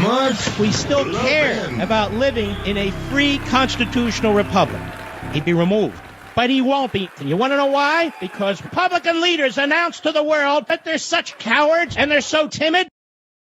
Much we still care about living in a free constitutional republic. He'd be removed. But he won't be. And you want to know why? Because Republican leaders announced to the world that they're such cowards and they're so timid.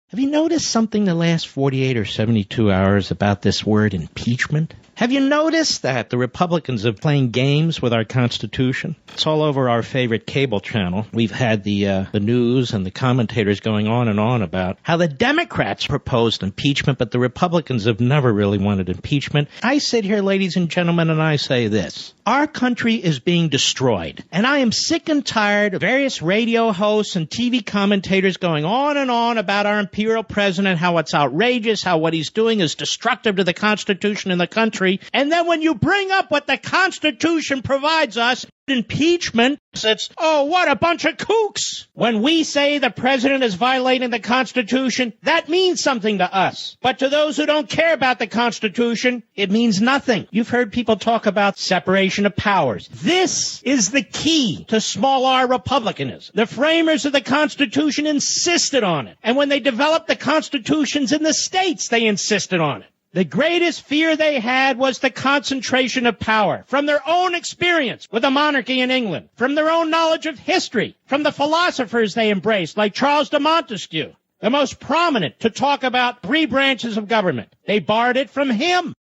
Have you noticed something the last 48 or 72 hours about this word impeachment? Have you noticed that the Republicans are playing games with our Constitution? It's all over our favorite cable channel. We've had the news and the commentators going on and on about how the Democrats proposed impeachment, but the Republicans have never really wanted impeachment. I sit here, ladies and gentlemen, and I say this. Our country is being destroyed, and I am sick and tired of various radio hosts and TV commentators going on and on about our imperial president, how it's outrageous, how what he's doing is destructive to the Constitution and the country. And then when you bring up what the Constitution provides us, impeachment, it's, oh, what a bunch of kooks. When we say the president is violating the Constitution, that means something to us. But to those who don't care about the Constitution, it means nothing. You've heard people talk about separation of powers. This is the key to small r republicanism. The framers of the Constitution insisted on it. And when they developed the constitutions in the states, they insisted on it. The greatest fear they had was the concentration of power from their own experience with the monarchy in England, from their own knowledge of history, from the philosophers they embraced, like Charles de Montesquieu, the most prominent to talk about 3 branches of government. They borrowed it from him.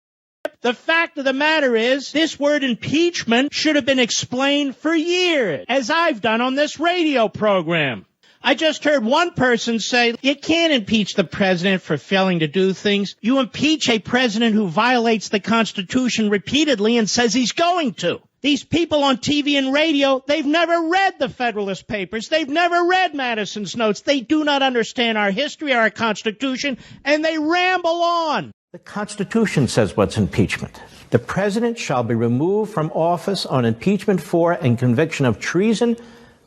The fact of the matter is, this word impeachment should have been explained for years, as I've done on this radio program. I just heard one person say, you can't impeach the president for failing to do things. You impeach a president who violates the Constitution repeatedly and says he's going to. These people on TV and radio, they've never read the Federalist Papers. They've never read Madison's notes. They do not understand our history, our Constitution, and they ramble on. The Constitution says what's impeachment. The president shall be removed from office on impeachment for and conviction of treason,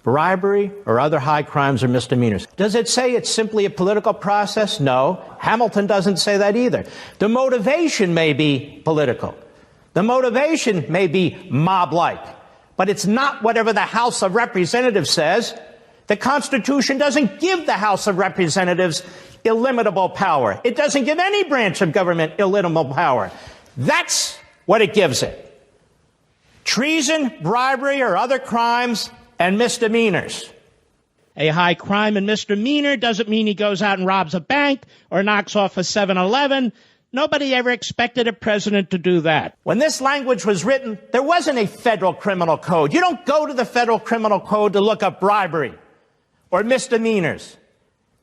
bribery, or other high crimes or misdemeanors. Does it say it's simply a political process? No. Hamilton doesn't say that either. The motivation may be political. The motivation may be mob-like. But it's not whatever the House of Representatives says. The Constitution doesn't give the House of Representatives illimitable power. It doesn't give any branch of government illimitable power. That's what it gives it. Treason, bribery, or other crimes and misdemeanors. A high crime and misdemeanor doesn't mean he goes out and robs a bank or knocks off a 7-Eleven. Nobody ever expected a president to do that. When this language was written, there wasn't a federal criminal code. You don't go to the federal criminal code to look up bribery or misdemeanors.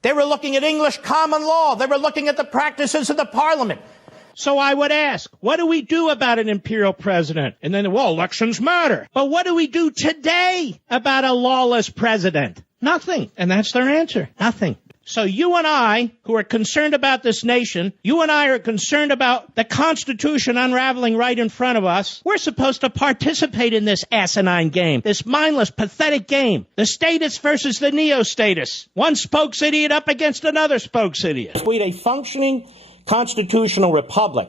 They were looking at English common law. They were looking at the practices of the parliament. So I would ask, what do we do about an imperial president? And then, well, elections matter. But what do we do today about a lawless president? Nothing. And that's their answer. Nothing. So you and I, who are concerned about this nation, you and I are concerned about the Constitution unraveling right in front of us. We're supposed to participate in this asinine game, this mindless, pathetic game, the status versus the neo-status. One spokes idiot up against another spokes idiot. We need a functioning constitutional republic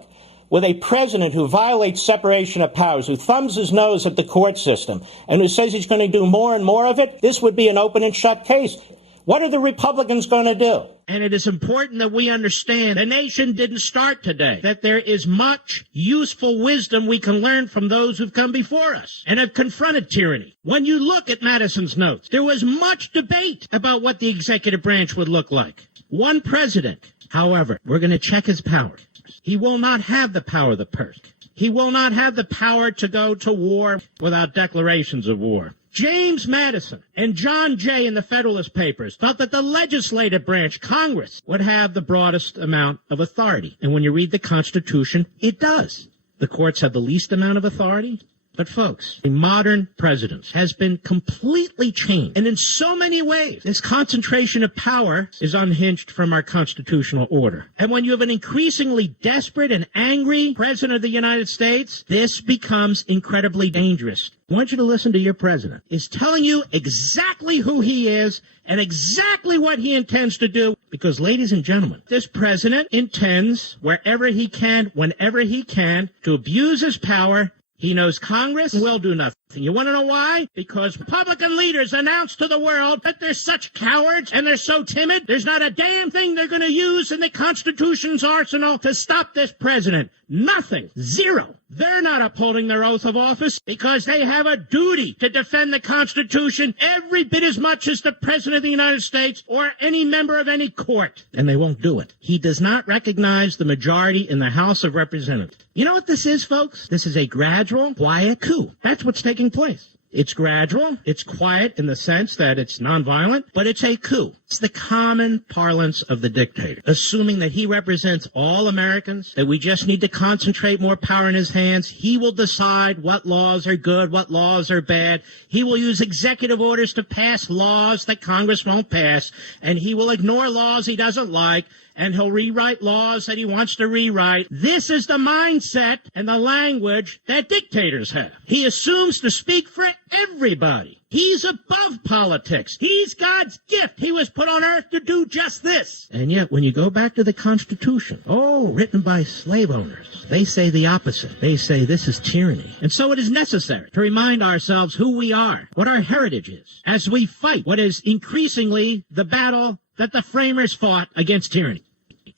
with a president who violates separation of powers, who thumbs his nose at the court system, and who says he's going to do more and more of it. This would be an open and shut case. What are the Republicans going to do? And it is important that we understand the nation didn't start today, that there is much useful wisdom we can learn from those who've come before us and have confronted tyranny. When you look at Madison's notes, there was much debate about what the executive branch would look like. One president, however, we're going to check his power. He will not have the power of the purse. He will not have the power to go to war without declarations of war. James Madison and John Jay in the Federalist Papers felt that the legislative branch, Congress, would have the broadest amount of authority. And when you read the Constitution, it does. The courts have the least amount of authority. But folks, the modern president has been completely changed. And in so many ways, this concentration of power is unhinged from our constitutional order. And when you have an increasingly desperate and angry president of the United States, this becomes incredibly dangerous. I want you to listen to your president. He's telling you exactly who he is and exactly what he intends to do. Because, ladies and gentlemen, this president intends, wherever he can, whenever he can, to abuse his power. He knows Congress will do nothing. You want to know why? Because Republican leaders announced to the world that they're such cowards and they're so timid, there's not a damn thing they're going to use in the Constitution's arsenal to stop this president. Nothing. Zero. They're not upholding their oath of office because they have a duty to defend the Constitution every bit as much as the President of the United States or any member of any court. And they won't do it. He does not recognize the majority in the House of Representatives. You know what this is, folks? This is a gradual, quiet coup. That's what's taking place. It's gradual, it's quiet in the sense that it's nonviolent, but it's a coup. It's the common parlance of the dictator, assuming that he represents all Americans, that we just need to concentrate more power in his hands. He will decide what laws are good, what laws are bad. He will use executive orders to pass laws that Congress won't pass, and he will ignore laws he doesn't like, and he'll rewrite laws that he wants to rewrite. This is the mindset and the language that dictators have. He assumes to speak for everybody. He's above politics. He's God's gift. He was put on earth to do just this. And yet, when you go back to the Constitution, written by slave owners, they say the opposite. They say this is tyranny. And so it is necessary to remind ourselves who we are, what our heritage is, as we fight what is increasingly the battle that the framers fought against tyranny.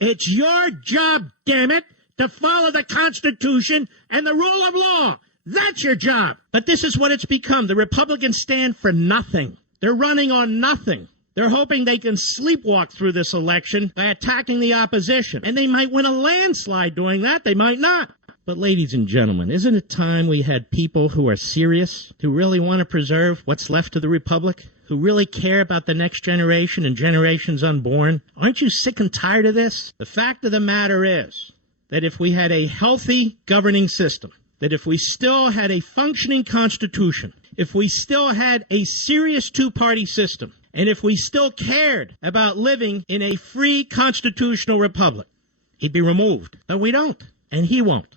It's your job, damn it, to follow the Constitution and the rule of law. That's your job. But this is what it's become. The Republicans stand for nothing. They're running on nothing. They're hoping they can sleepwalk through this election by attacking the opposition. And they might win a landslide doing that. They might not. But ladies and gentlemen, isn't it time we had people who are serious, who really want to preserve what's left of the Republic, who really care about the next generation and generations unborn? Aren't you sick and tired of this? The fact of the matter is that if we had a healthy governing system, that if we still had a functioning Constitution, if we still had a serious two-party system, and if we still cared about living in a free constitutional republic, he'd be removed. But we don't, and he won't.